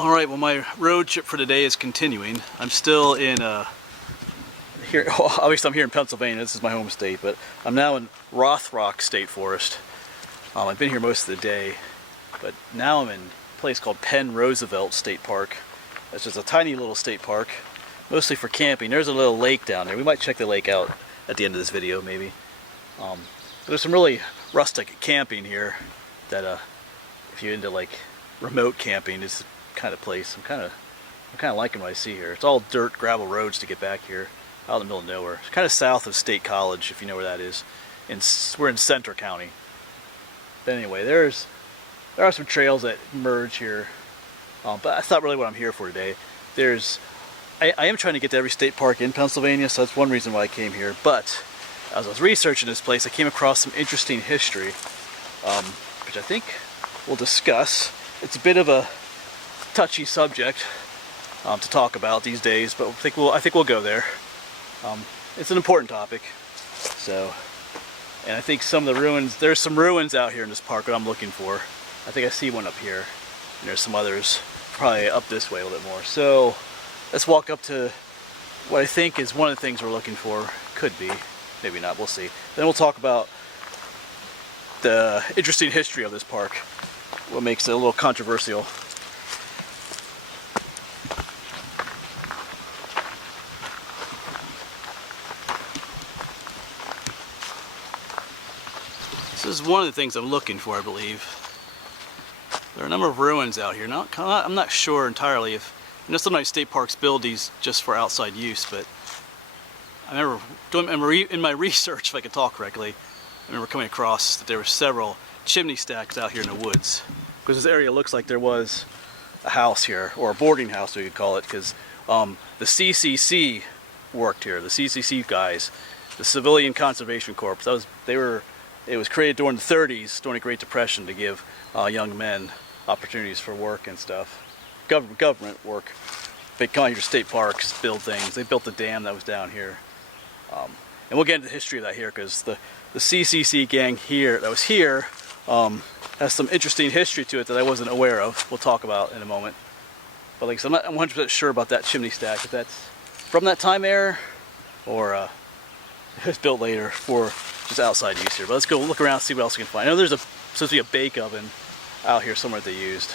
Alright, well, my road trip for today is continuing. I'm still in here, well, obviously I'm here in Pennsylvania, this is my home state, but I'm now in Rothrock State Forest. I've been here most of the day, but now I'm in a place called Penn-Roosevelt State Park. It's just a tiny little state park, mostly for camping. There's a little lake down there. We might check the lake out at the end of this video, maybe. There's some really rustic camping here that if you're into like remote camping, is the kind of place I'm kind of liking what I see here. It's all dirt gravel roads to get back here out in the middle of nowhere. It's kind of south of State College, if you know where that is. We're in Center County. But anyway, there are some trails that merge here, but that's not really what I'm here for today. I am trying to get to every state park in Pennsylvania, so that's one reason why I came here. But as I was researching this place, I came across some interesting history, which I think we'll discuss. It's a bit of a touchy subject to talk about these days, but I think we'll go there. It's an important topic. So, and I think some of the ruins, there's some ruins out here in this park that I'm looking for. I think I see one up here, and there's some others probably up this way a little bit more. So let's walk up to what I think is one of the things we're looking for. Could be, maybe not, we'll see. Then we'll talk about the interesting history of this park, what makes it a little controversial. This is one of the things I'm looking for, I believe. There are a number of ruins out here. I'm not sure entirely if, sometimes state parks build these just for outside use, but I remember in my research, if I could talk correctly, I remember coming across that there were several chimney stacks out here in the woods. Because this area looks like there was a house here, or a boarding house we could call it, because the CCC worked here, the CCC guys, the Civilian Conservation Corps. It was created during the 30s, during the Great Depression, to give young men opportunities for work and stuff. Government work. They come out here to state parks, build things. They built the dam that was down here. And we'll get into the history of that here, because the CCC gang here, that was here, has some interesting history to it that I wasn't aware of. We'll talk about in a moment. But like I said, I'm not 100% sure about that chimney stack, if that's from that time era, or it was built later for just outside use here. But let's go look around and see what else we can find. I know there's supposed to be a bake oven out here somewhere that they used.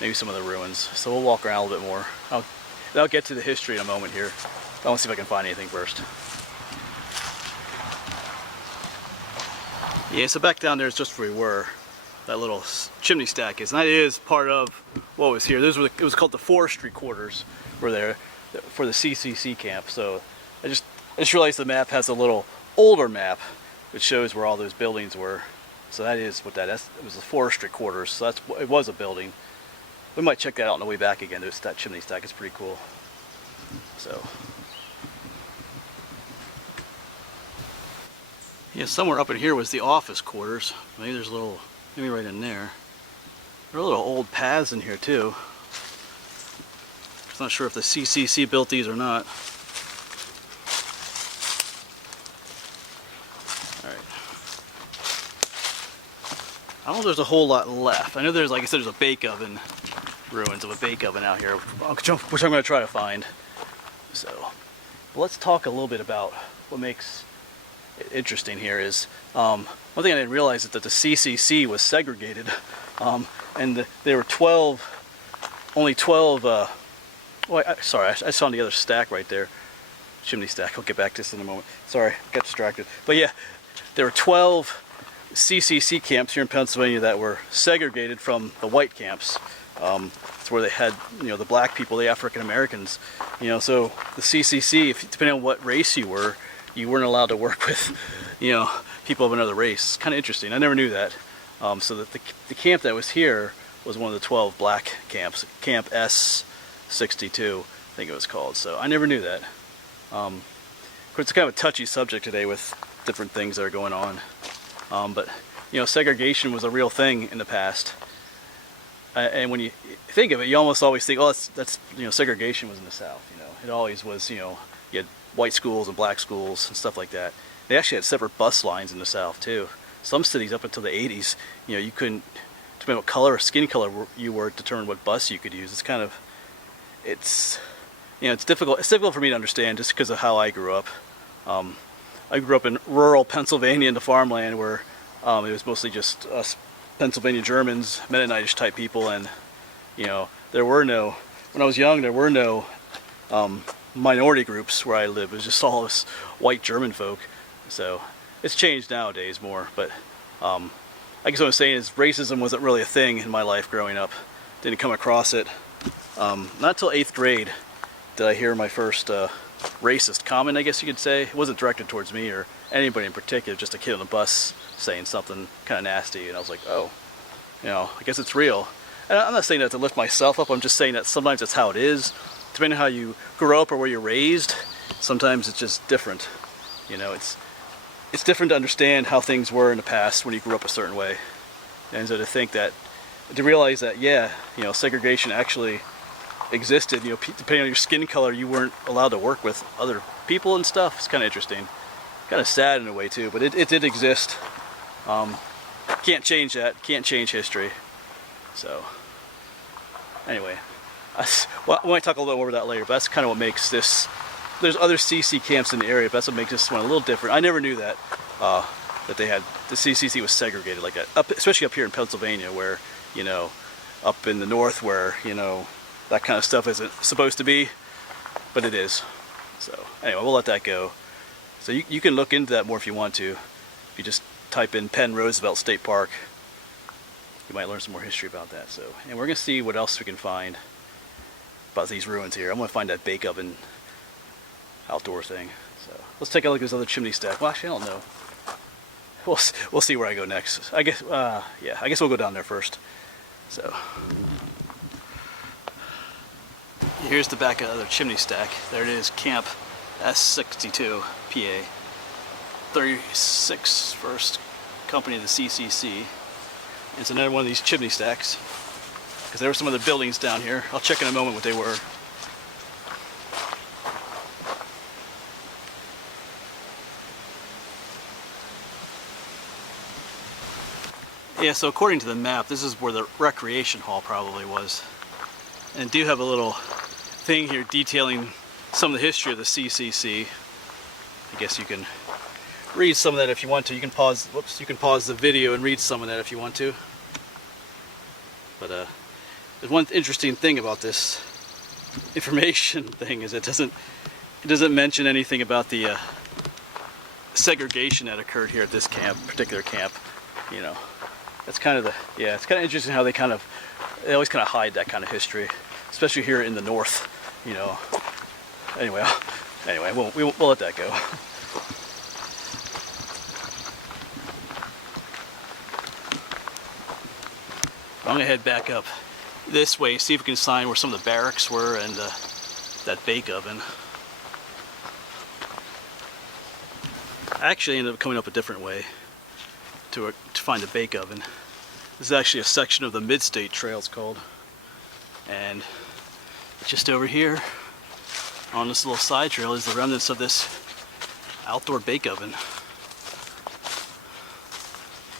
Maybe some of the ruins. So we'll walk around a little bit more. I'll get to the history in a moment here. I want to see if I can find anything first. Yeah, so back down there is just where we were. That little chimney stack is. And that is part of what was here. It was called the forestry quarters were there for the CCC camp. So I just realized the map has a little older map which shows where all those buildings were. So that is what that is. It was the forestry quarters. So it was a building. We might check that out on the way back again. There's that chimney stack. It's pretty cool. So yeah, somewhere up in here was the office quarters. Maybe there's maybe right in there. There are little old paths in here too. I'm not sure if the CCC built these or not. Alright. I don't know if there's a whole lot left. I know there's, like I said, there's a bake oven, ruins of a bake oven out here, which I'm going to try to find. So, but let's talk a little bit about what makes it interesting here is, one thing I didn't realize is that the CCC was segregated, and there were only 12, sorry, I saw on the other stack right there, chimney stack. I'll get back to this in a moment. Sorry, got distracted. But yeah, there were 12 CCC camps here in Pennsylvania that were segregated from the white camps. It's where they had, the black people, the African Americans. So the CCC, depending on what race you weren't allowed to work with, people of another race. It's kind of interesting. I never knew that. So that the camp that was here was one of the 12 black camps, Camp S62, I think it was called. So I never knew that. Of course, it's kind of a touchy subject today with different things that are going on. But segregation was a real thing in the past. And when you think of it, you almost always think, oh, that's segregation was in the South. It always was. You had white schools and black schools and stuff like that. They actually had separate bus lines in the South too. Some cities up until the 80s, you couldn't depending on what color or skin color you were, determine what bus you could use. It's it's difficult. It's difficult for me to understand just because of how I grew up. I grew up in rural Pennsylvania in the farmland where it was mostly just us Pennsylvania Germans, Mennonite type people, and there were no, when I was young, there were no minority groups where I lived. It was just all this white German folk. So it's changed nowadays more, but I guess what I'm saying is racism wasn't really a thing in my life growing up. Didn't come across it. Not until 8th grade did I hear my first racist comment, I guess you could say. It wasn't directed towards me or anybody in particular, just a kid on the bus saying something kind of nasty, and I was like, oh, I guess it's real. And I'm not saying that to lift myself up, I'm just saying that sometimes that's how it is. Depending on how you grew up or where you're raised, sometimes it's just different. It's different to understand how things were in the past when you grew up a certain way. And so to realize that, yeah, segregation actually existed. Depending on your skin color, you weren't allowed to work with other people and stuff. It's kind of interesting. Kind of sad in a way too, but it did exist. Can't change that. Can't change history. So, anyway, I want to talk a little bit more about that later, but that's kind of what makes this. There's other CC camps in the area, but that's what makes this one a little different. I never knew that the CCC was segregated like that, especially up here in Pennsylvania, where up in the north, where that kind of stuff isn't supposed to be, but it is. So anyway, we'll let that go. So you can look into that more if you want to. If you just type in Penn-Roosevelt State Park, you might learn some more history about that. So, and we're gonna see what else we can find about these ruins here. I'm gonna find that bake oven outdoor thing. So let's take a look at this other chimney stack. Well, actually, I don't know. We'll see where I go next. I guess, yeah, I guess we'll go down there first. So here's the back of the other chimney stack. There it is, Camp S62, PA. 36 first company of the CCC. It's another one of these chimney stacks, because there were some other buildings down here. I'll check in a moment what they were. Yeah, so according to the map, this is where the recreation hall probably was. And I do have a little thing here detailing some of the history of the CCC. I guess you can read some of that if you want to. You can pause. Whoops! You can pause the video and read some of that if you want to. But there's one interesting thing about this information thing is it doesn't mention anything about the segregation that occurred here at this particular camp. That's kind of it's kind of interesting how they always kind of hide that kind of history, especially here in the north. Anyway, we'll let that go. I'm gonna head back up this way, see if we can find where some of the barracks were and that bake oven. I actually ended up coming up a different way to find the bake oven. This is actually a section of the Mid-State Trail, it's called, and just over here on this little side trail is the remnants of this outdoor bake oven.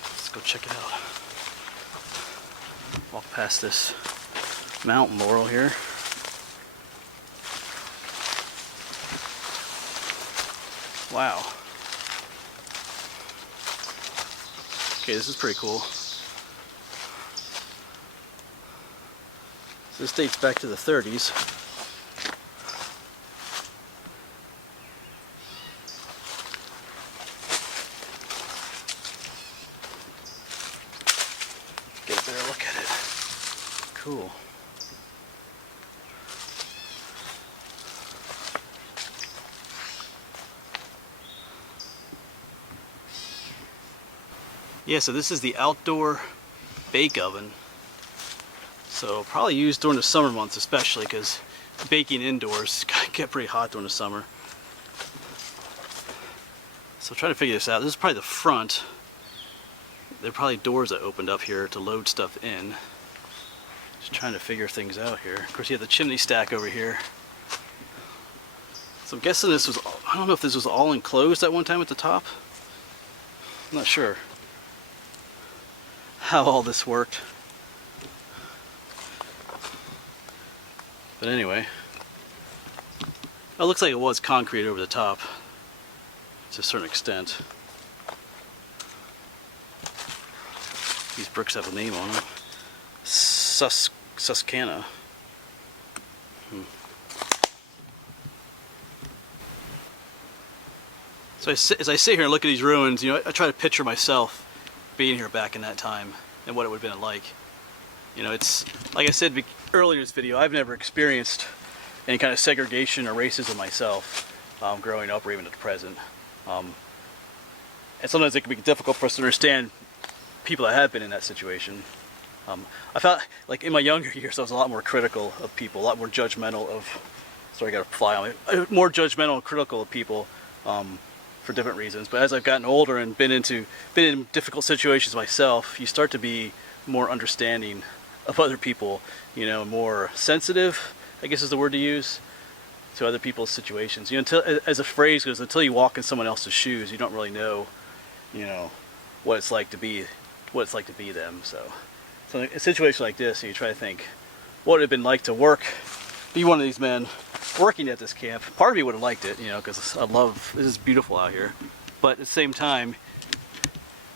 Let's go check it out. Walk past this mountain laurel here. Wow. Okay, this is pretty cool. So this dates back to the 30s. Get a better look at it. Cool. Yeah, so this is the outdoor bake oven. So probably used during the summer months especially, because baking indoors can get pretty hot during the summer. So try to figure this out. This is probably the front. There are probably doors that opened up here to load stuff in. Just trying to figure things out here. Of course you have the chimney stack over here. So I'm guessing this was, I don't know if this was all enclosed at one time at the top. I'm not sure how all this worked. But anyway, it looks like it was concrete over the top to a certain extent. These bricks have a name on them. Susquehanna. So as I sit here and look at these ruins, you know, I try to picture myself being here back in that time and what it would have been like. You know, it's like I said earlier in this video, I've never experienced any kind of segregation or racism myself growing up or even at the present. And sometimes it can be difficult for us to understand people that have been in that situation. I felt like in my younger years I was a lot more critical of people, a lot more judgmental of, sorry I got a fly on me, more judgmental and critical of people for different reasons. But as I've gotten older and been in difficult situations myself, you start to be more understanding of other people, you know, more sensitive, I guess is the word to use, to other people's situations. You know, until, as a phrase goes, until you walk in someone else's shoes, you don't really know, you know, what it's like to be them. So in a situation like this, you try to think, what would it have been like to be one of these men working at this camp. Part of me would have liked it, you know, because this is beautiful out here. But at the same time,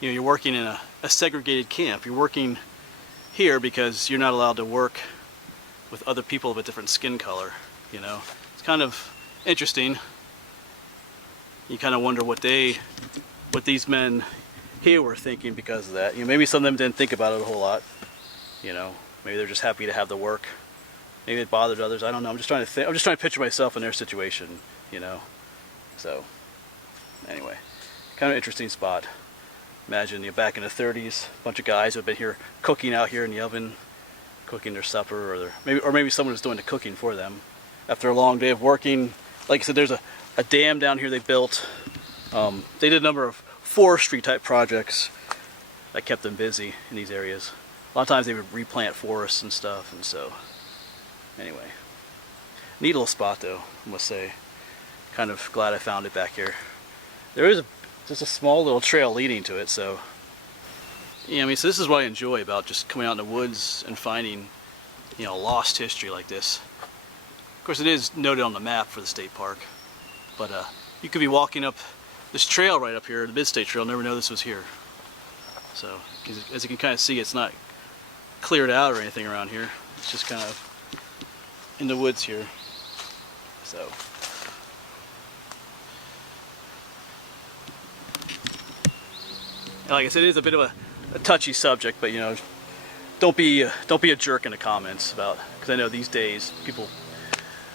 you know, you're working in a segregated camp. You're working here because you're not allowed to work with other people of a different skin color, you know. It's kind of interesting. You kind of wonder what these men here were thinking because of that. You know, maybe some of them didn't think about it a whole lot, you know. Maybe they're just happy to have the work. Maybe it bothered others. I don't know. I'm just trying to picture myself in their situation, you know. So, anyway, kind of interesting spot. Imagine you're back in the 30s, a bunch of guys who have been here cooking out here in the oven, cooking their supper, or maybe someone was doing the cooking for them after a long day of working. Like I said, there's a dam down here they built. They did a number of forestry type projects that kept them busy in these areas. A lot of times they would replant forests and stuff, and so. Anyway, neat little spot though, I must say. Kind of glad I found it back here. There is just a small little trail leading to it, so yeah, I mean, so this is what I enjoy about just coming out in the woods and finding, you know, lost history like this. Of course, it is noted on the map for the state park, but you could be walking up this trail right up here, the Mid-State Trail, never know this was here. So, as you can kind of see, it's not cleared out or anything around here. It's just kind of in the woods here. So and like I said, it is a bit of a touchy subject, but you know, don't be a jerk in the comments about, because I know these days people,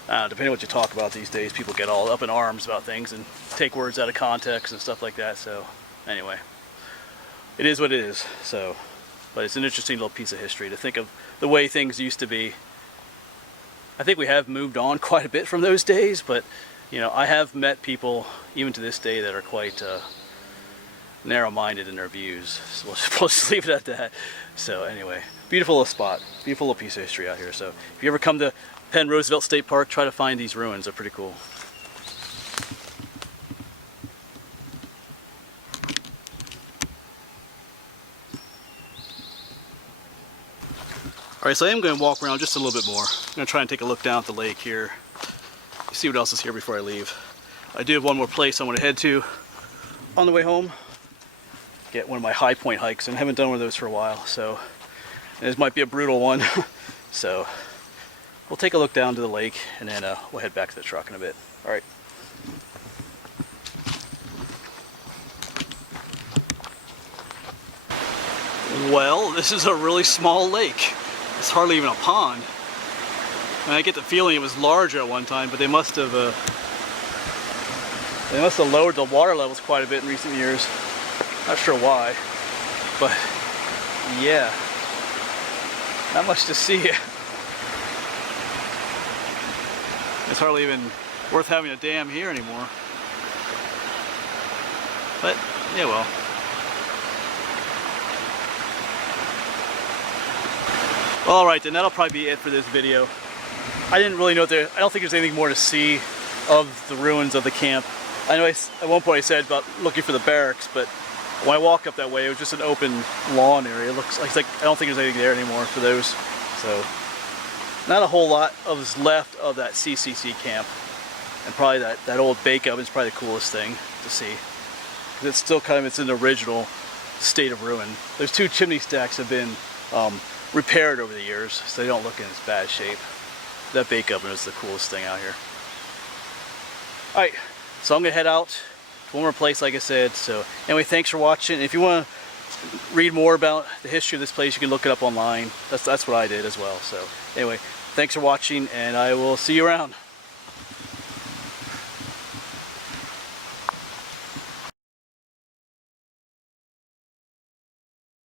depending on what you talk about these days, people get all up in arms about things and take words out of context and stuff like that. So anyway, it is what it is. So, but it's an interesting little piece of history to think of the way things used to be. I think we have moved on quite a bit from those days, but you know, I have met people even to this day that are quite narrow-minded in their views. So we'll just leave it at that. So anyway, beautiful little spot, beautiful little piece of history out here. So if you ever come to Penn-Roosevelt State Park, try to find these ruins. They're pretty cool. Alright, so I am going to walk around just a little bit more. I'm going to try and take a look down at the lake here, see what else is here before I leave. I do have one more place I want to head to on the way home. Get one of my high point hikes, and I haven't done one of those for a while, so this might be a brutal one. So we'll take a look down to the lake, and then we'll head back to the truck in a bit. Alright. Well, this is a really small lake. It's hardly even a pond. And I get the feeling it was larger at one time, but they must have lowered the water levels quite a bit in recent years. Not sure why, but yeah, not much to see. It's hardly even worth having a dam here anymore. But yeah, well. Alright, then that'll probably be it for this video. I didn't really know I don't think there's anything more to see of the ruins of the camp. I know at one point I said about looking for the barracks, but when I walk up that way, it was just an open lawn area. It looks like I don't think there's anything there anymore for those. So Not a whole lot is left of that CCC camp. And probably that old bake oven is probably the coolest thing to see. It's still it's in the original state of ruin. There's 2 chimney stacks have been repaired over the years, so they don't look in as bad shape. That bake oven is the coolest thing out here. Alright, so I'm going to head out to one more place, like I said. So anyway, thanks for watching. If you want to read more about the history of this place, you can look it up online. That's what I did as well. So anyway, thanks for watching, and I will see you around.